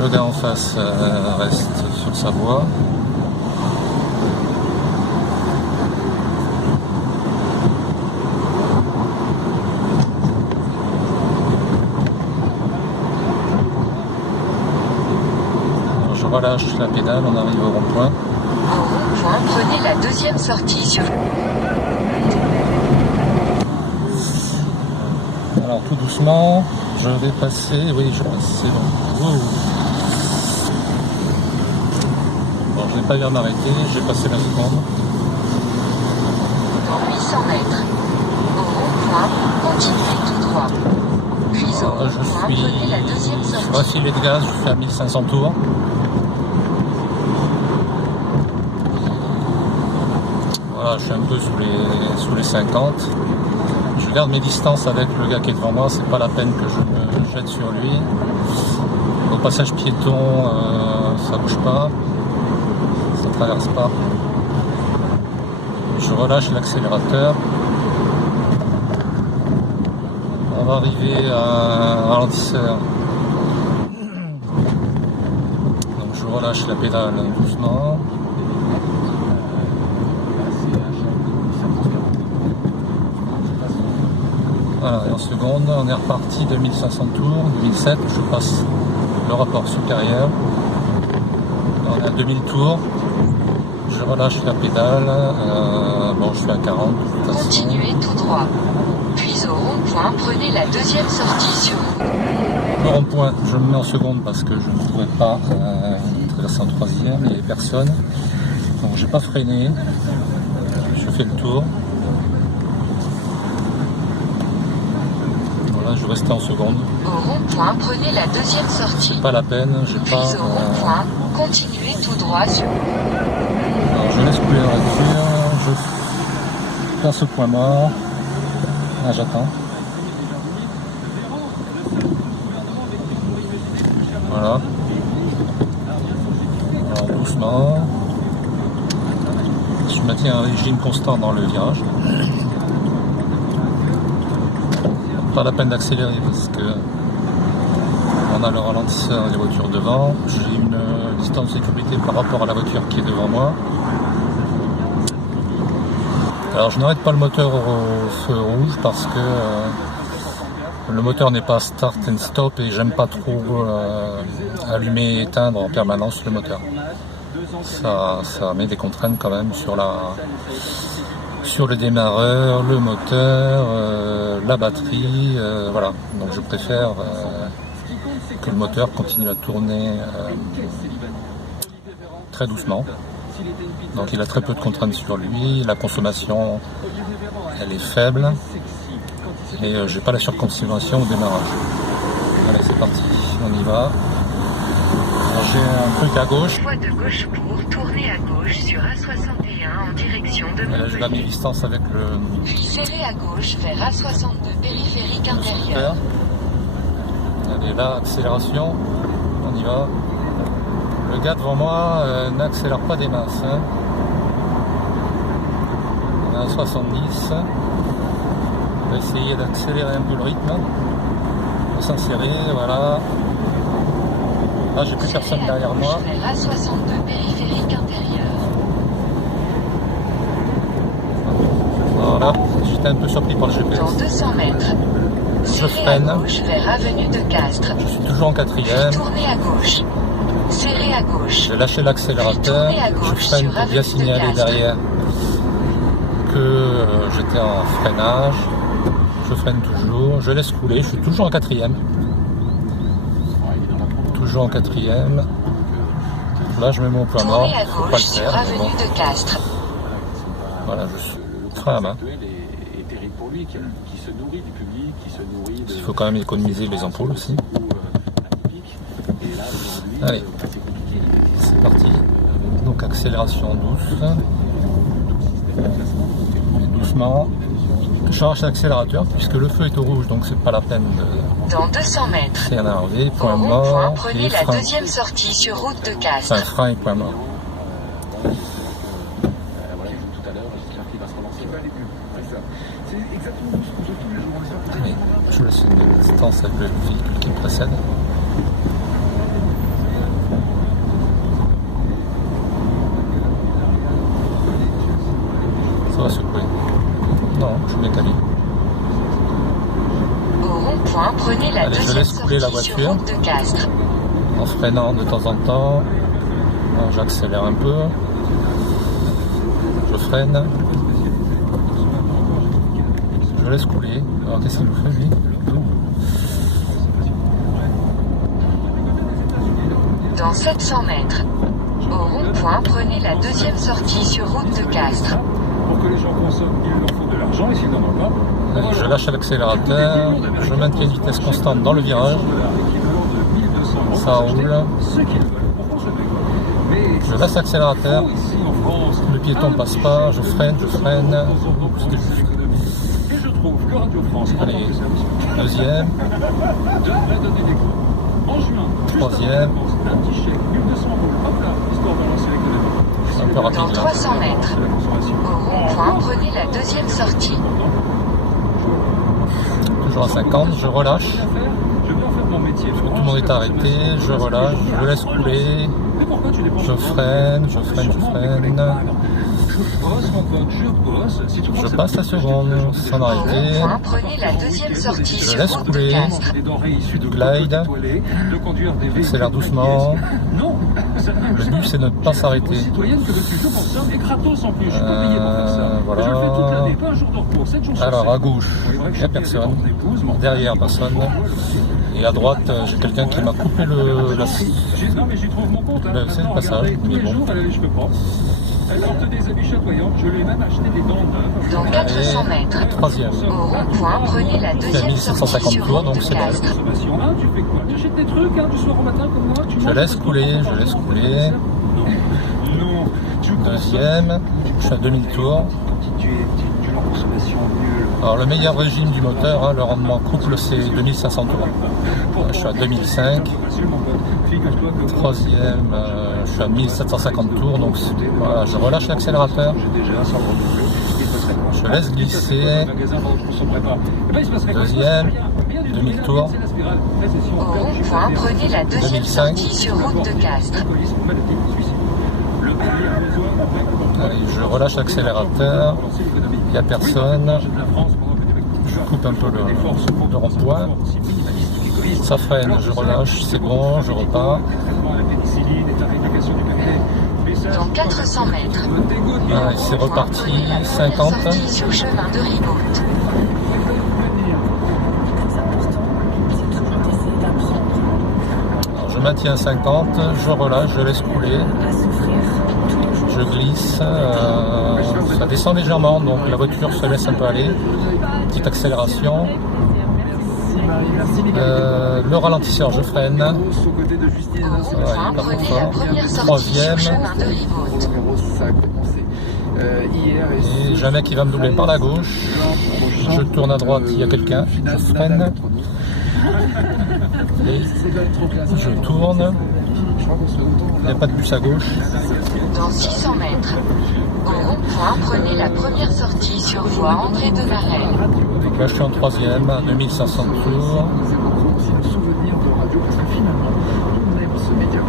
Le gars en face reste sur sa voie. Alors, je relâche la pédale, on arrive au rond-point. Au rond-point, prenez la deuxième sortie sur... Alors tout doucement, je vais passer, oui je passe, c'est bon. Wow. Bon, je n'ai pas eu à m'arrêter, j'ai passé la seconde. Dans 800 mètres. Au rond-point, continuez tout droit. Puis au rond-point, prenez la deuxième sortie. Voici les gaz, je fais à 1500 tours. Voilà, je suis un peu sous les 50. Je garde mes distances avec le gars qui est devant moi, c'est pas la peine que je me jette sur lui. Au passage piéton, ça bouge pas, ça traverse pas. Je relâche l'accélérateur. On va arriver à un ralentisseur. Donc je relâche la pédale doucement. Voilà, et en seconde, on est reparti de 1500 tours, 2007, je passe le rapport supérieur. On est à 2000 tours, je relâche la pédale, bon je suis à 40 de toute façon. Continuez tout droit. Puis au rond-point, prenez la deuxième sortie sur... Le rond-point, je me mets en seconde parce que je ne trouvais pas traverser en troisième, il n'y avait personne. Donc j'ai pas freiné, je fais le tour. Je restais en seconde. Au rond-point, prenez la deuxième sortie. C'est pas la peine, j'ai Puis pas. au rond-point, continuez tout droit sur... Alors je laisse couler la voiture, je passe au point mort. Là j'attends. Voilà. Alors doucement. Je maintiens un régime constant dans le virage. Pas la peine d'accélérer parce que on a le ralentisseur et les voitures devant. J'ai une distance de sécurité par rapport à la voiture qui est devant moi. Alors je n'arrête pas le moteur au feu rouge parce que le moteur n'est pas start and stop et j'aime pas trop allumer et éteindre en permanence le moteur. Ça met des contraintes quand même sur le démarreur, le moteur, la batterie, voilà. Donc je préfère que le moteur continue à tourner très doucement. Donc il a très peu de contraintes sur lui, la consommation elle est faible et j'ai pas la surconsommation au démarrage. Allez c'est parti, on y va. J'ai un truc à gauche. Voie de gauche pour tourner à gauche sur A61 en direction de Montpellier. Je garde mes distances avec le... Puis serrez à gauche vers A62 périphérique intérieur. Allez là, accélération, on y va. Le gars devant moi n'accélère pas des masses. Hein. On est à 70. On va essayer d'accélérer un peu le rythme. On va s'insérer, voilà. Là, j'ai plus personne derrière moi. Vers A62 périphérique intérieur. Voilà, j'étais un peu surpris par le GPS. Dans 200 mètres. Je Serrez à freine. gauche vers avenue de Castres. Je suis toujours en quatrième. Puis tournez à gauche. Serrez à gauche. J'ai lâché l'accélérateur. Je freine pour bien signaler derrière que j'étais en freinage. Je freine toujours. Je laisse couler. Je suis toujours en quatrième. Toujours en quatrième. Là, je me mets au point mort. Tournez à Faut pas le gauche sur faire. mais avenue bon. de Castres. Voilà, je suis frein à main. est terrible pour lui, qui se nourrit du public, qui se nourrit de... Il faut quand même économiser les ampoules aussi. Allez, c'est parti. Donc accélération douce. Doucement. Je change l'accélérateur puisque le feu est au rouge, donc c'est pas la peine de Dans 200 mètres. s'énerver. Au Point rond-point, mort prenez et la frein. deuxième sortie sur route de Enfin, Castres. frein et point mort. Voilà, tout à l'heure, j'espère qu'il va se relancer. C'est exactement ce que je fais tous les jours. Allez, je laisse une distance avec le véhicule qui me précède. Allez, je deuxième laisse couler la sortie sur voiture. route de Castres. En freinant de temps en temps. Bon, j'accélère un peu. Je freine. Je laisse couler. Alors qu'est-ce qu'il me fait lui? Dans 700 mètres, au rond-point, prenez la deuxième sortie sur route de Castres. Pour que les gens consomment, il leur faut de l'argent, et s'ils n'en ont pas, Allez, je lâche l'accélérateur. Je maintiens une vitesse constante dans le virage. Ça roule. Je laisse l'accélérateur. Le piéton passe pas. Je freine. Allez, deuxième. Troisième. C'est un peu rapide Dans là. 300 mètres, au rond-point, prenez la deuxième sortie. Toujours à 50, je relâche. Tout le monde est arrêté, je relâche, je laisse couler. Je freine. Je passe la seconde sans Au arrêter. rond-point, prenez la deuxième sortie Je sur laisse route de couler. Castres. Glide. Accélère doucement. Le but c'est de ne pas s'arrêter. Voilà. Alors à gauche, il n'y a personne. Derrière, personne. Et à droite, j'ai quelqu'un qui m'a coupé le passage. Mais bon. Dans 400 mètres, Troisième. au rond-point, prenez la deuxième sortie 1750 sur tours, route donc de c'est bon. Castres. Je laisse couler. Deuxième. Je fais un demi-tour. Alors le meilleur régime du moteur, hein, le rendement couple, c'est 2500 tours. Je suis à 2005. Troisième, je suis à 1750 tours, donc voilà, je relâche l'accélérateur. Je laisse glisser. Deuxième, demi-tour. Au rond-point, prenez la deuxième 2005. sortie sur route de Castres. Allez, je relâche l'accélérateur. Il n'y a personne. Je coupe un peu le rond-point. Ça freine, je relâche, c'est bon, je repars. Dans 400 mètres, Allez, c'est reparti, 50. sortie sur chemin de Rigaud. Alors, je maintiens 50, je relâche, je laisse couler. Je glisse, ça descend légèrement, donc la voiture se laisse un peu aller. Petite accélération. Le ralentisseur, je freine. Au rond-point, prenez la première sortie Troisième. sur chemin de Rigaud. Et j'ai un mec qui va me doubler par la gauche. Je tourne à droite, il y a quelqu'un. Je freine. Et je tourne. Il n'y a pas de bus à gauche. Dans 600 mètres, au rond-point, prenez la première sortie sur voie André de Marelle. Donc là, je suis en troisième, à 2500 tours. Nous évoquerons aussi le souvenir de radio, parce que finalement, on aime ce média